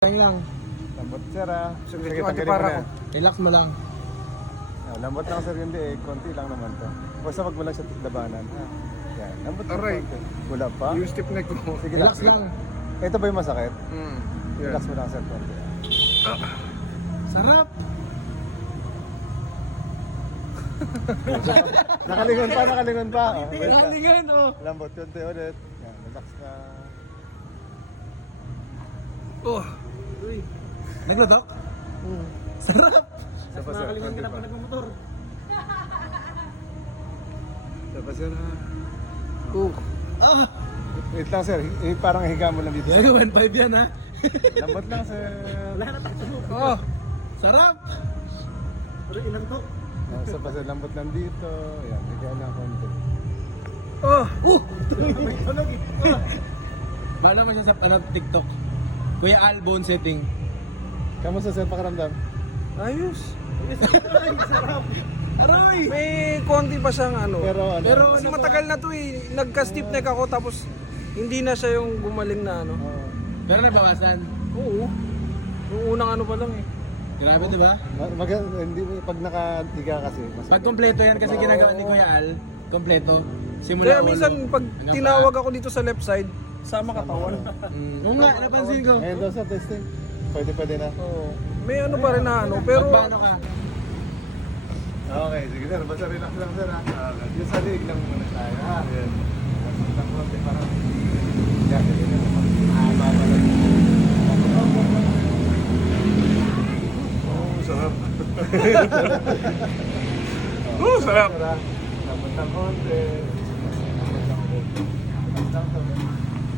Lang. Lambot sir ah. Sige, tanggalin para mo ko. na. Relax mo lang. Lambot lang sir hindi eh. Konti lang naman to. Basta wag mo lang siya labanan. Yan. Lambot lang Aray. konti. Wala pa? Yung stiff neck ko. Sige Relax lang. lang. Ito ba yung masakit? Yan. Relax mo lang sir konti. Sarap! Nakalingon pa, nakalingon pa. Oh, wait lang. Galingan oh. Lambot konti ulit. Yan, relax na. Oh. Uy. Naglodok? Sarap! Isa pa sir, Nakakalingan ka konti na pa. pa nagmamotor. Isa pa sir ha. Ah! Wait lang sir, parang higa mo lang dito. Yan, 1.5 yan ha. Lambot lang sir. Wala na takso. Oh! Sarap! Pero ilan to? Oh, isa pa sir, lambot lang dito. Yan, higa lang konti. Oh! Paano mo siya sa TikTok? Kuya Al, bone setting. Kamusta sir pakiramdam? Ayos. Ay, sarap! Aray! May konti pa siyang ano. Pero ano? Pero Kasi matagal na to eh. Nagka-stiff neck ako tapos hindi na siya yung gumaling na ano. Oh. Pero nabawasan. Oo. Yung unang ano pa lang eh. Grabe, di ba? Hindi pag nakahiga kasi mas Pag kompleto yan kasi ginagawa ni Kuya Al, kompleto. Simula Kaya ulo minsan pag hanggang tinawag ako dito sa left side, sama katawan. Oo nga, napansin ko. ngayon daw sa testing. Pwede na. Oo. May ano pa rin na ano. Pero Magpaano ka? Okay, sige sir. Basta relax lang sir ha. Yung sa liig lang muna tayo ha. Yan. Basta lang konti parang... Yan, sige na. Haba pa lang. Oh, sarap. Sarap. Lambot ng konti.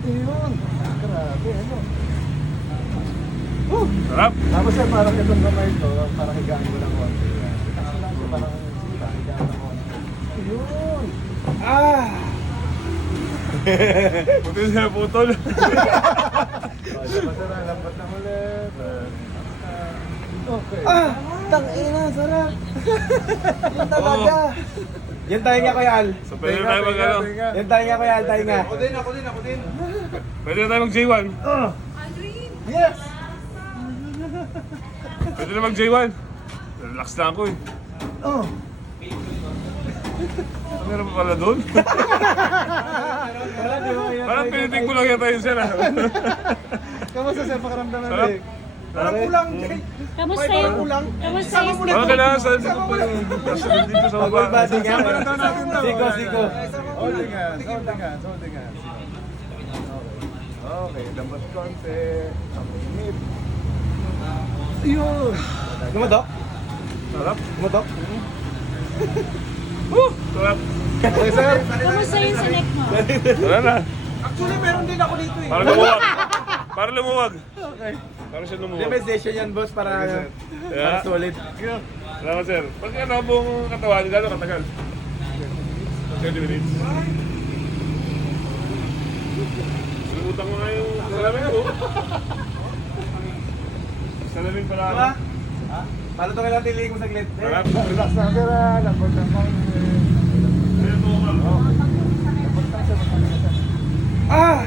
Ayun. Grabe, ano? Sarap. Tapos sir, parang itong kamay ko, parang higaan ko lang konti. Higaan lang ko, parang sila, higaan lang konti. Ayun! Buti siya putol. O, isa pa sir, lambot na ulit. Okay. tangina, sarap. Yung talaga. Yan tayo nga Kuya Al. So pwede na tayo mag ano. Yan tayo nga Kuya Al, tayo nga. Pwede na tayo mag J1. Yes! Pwede na mag J1. Relax na ako eh. Oh! Meron pa pala doon? Parang pinitig ko lang yata yun sir ah. Kamusta sir, pakiramdam na Sarap. liig? Parang kulang, Jay. Kamusta yun? Kamusta yun? Parang kailangan sa kasunod dito sa baba. Pag-full body nga. Sama na daw natin daw. Siko, siko. Holding hands, holding hands, holding hands. Okay, lambot konti. Inip. Ayun. Gumadok? Sarap. Gumadok? Sarap. Okay sir? Kamusta yun sa neck mo? Wala na. Actually, meron din ako dito eh. Para lumuwag. Para lumuwag. Para siya lumuwag. May session yan boss para Yeah. solid. Salamat sir. Pag ano buong katawan, gano'n katagal? 20 minutes. Sinimutan ko nga yung salamin ko. Salamin pala ako. Diba? Paano ito kailangan tilihin mo saglit? Sarap. Relax lang sir, lambot ng konti. Lambot lang sir, Ah!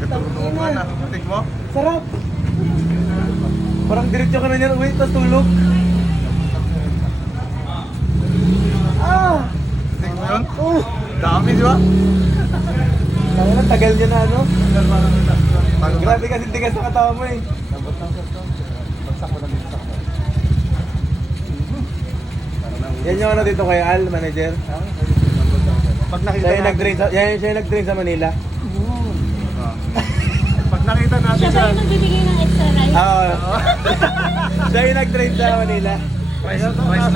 Katulungan na. Tig mo? Sarap! Parang diretso ka na niyan uwi, tapos tulog. Ah! Tig mo yun? Dami di ba? Kaya na, tagal niya na ano. Parang Grabe kasi tigas sa katawan mo eh. lambot lang sir, konti. Bagsak mo lang dito sa konti. Yan yung ano dito kay Al, manager. Pag nakita Siya yung natin, nag-train sa, yan siya yung nag-train sa Manila. pag nakita natin Siya ba siya, yung nagbibigay ng extra rice? Oo. Siya yung nag-train sa Manila.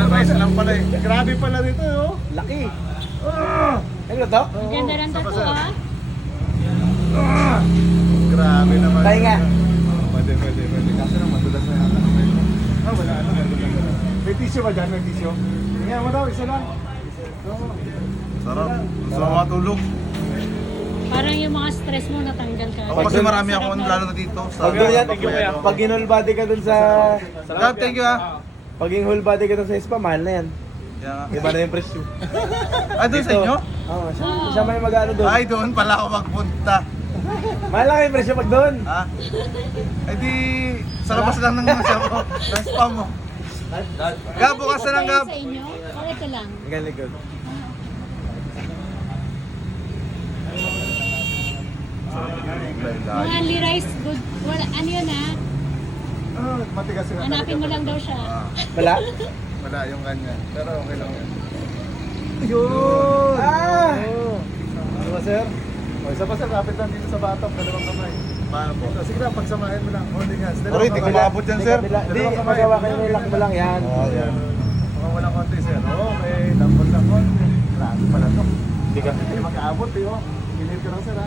rice lang pala eh. Grabe pala dito oh. Laki. Ano to? Ang ganda ng tattoo ah. Grabe naman. Tayo nga. Pwede. Kasi nang matulas na yata. Wala. May tissue ba dyan? May tissue? Tingnan mo daw, isa lang. Sarap. Gusto ko matulog. Parang yung mga stress mo natanggal ka. Ako kasi marami ako lalo na dito. Sa Pag doon yan, pag in-whole body ka dun sa... Gab, thank you ah. Pag in-whole body ka dun sa spa, mahal na yan. Kaya nga. Iba na yung presyo. Ay, doon sa inyo? Oo, siya may mag-ano doon. Ay, doon pala ako magpunta. Mahal na kayo yung presyo pag doon. Ha? Ay di, Sa labas lang ng siya mo. Ng spam mo. Gab, bukas na lang, Gab. Sa inyo? O ito lang? Galing good. Mga only rice, good. Wala, ano yun ha? Ah, matigas yung Hanapin mo lang daw siya. Wala? Wala yung kanya. Pero okay lang yan. Yun! Ah! Diba, sir? O, isa pa, sir. Kapit lang dito sa batang. Dalawang kamay. Paano po? So, sige lang, pagsamahin mo lang. Holding hands. Aray, di ko maabot yan, sir. Hindi, magawa kayo. Lock mo lang yan. Oo, yan. Mukhang walang konti, sir. Okay, lambot lang konti. Grabe pala to. Hindi ka. Hindi mag-aabot, eh, oh. Pinit ka lang, sir, ha?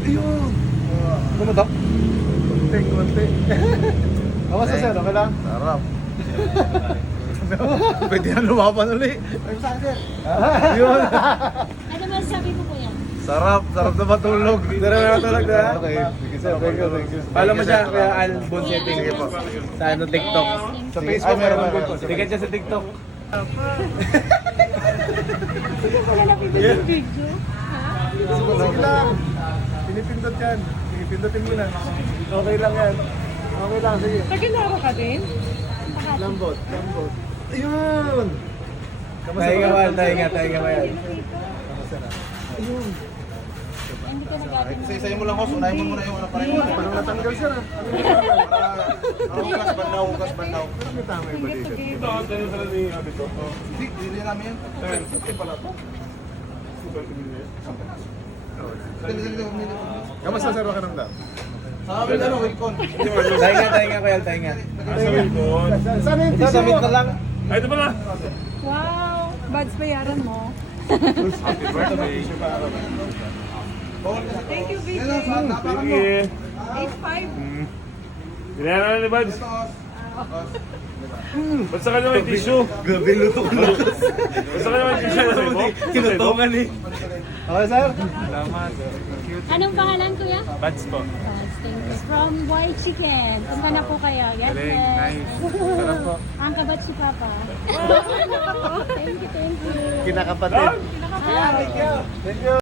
Ayun! Ano to? Konti. Kamusta, sir? Okay lang? Sarap. Pwede na lumaban ulit. Ay, saan, sir? Yun! Ano masasabi mo kuya? Sarap, sarap na matulog. Sarap na matulog na? Okay. Sige, sir. Thank you, thank you. Follow mo siya, Kuya Al Bonsetting. Sige po. Sa ano, TikTok? Sa Facebook, meron po. Ticket siya sa TikTok. Video? Sige lang. Pinipindot yan. Sige, pindutin mo na. Okay lang yan. Okay lang, sige. Tagalaro ka din? Lambot. Ayun! Tahinga ba? Tahinga ba yan? Hindi ka nagagawin. Isa-isayin mo lang, host. Unahin mo muna yung ano pa rin. Parang natanggal siya na. Hukas bandaw. Pero may tama yung balikat. Ito, ang tanong sa ni Abit to. Hindi, hindi namin yan. Sir, pala to. Super convenient. Kamusta, sir? Okay lang daw. Sa amin, ano, Wilcon. Tahinga, Kuya. Sa Wilcon. Saan yung tissue mo? lang. Ay, ito pala. Wow! Buds, bayaran mo. Happy birthday. Thank you, Vicky. Sige. 8.5. Kailangan na ni Buds. Ba't sa kanya may tissue? Gabi, luto ko na. Ba't sa kanya may tissue? Kinutungan eh. Okay, sir? Anong pangalan kuya? Buds po. Buds, thank you. From Boy Chicken. Punta na po kayo. Yes, yes. Ang kabat si Papa. Thank you, thank you. Kinakapatid. Ah, Thank you.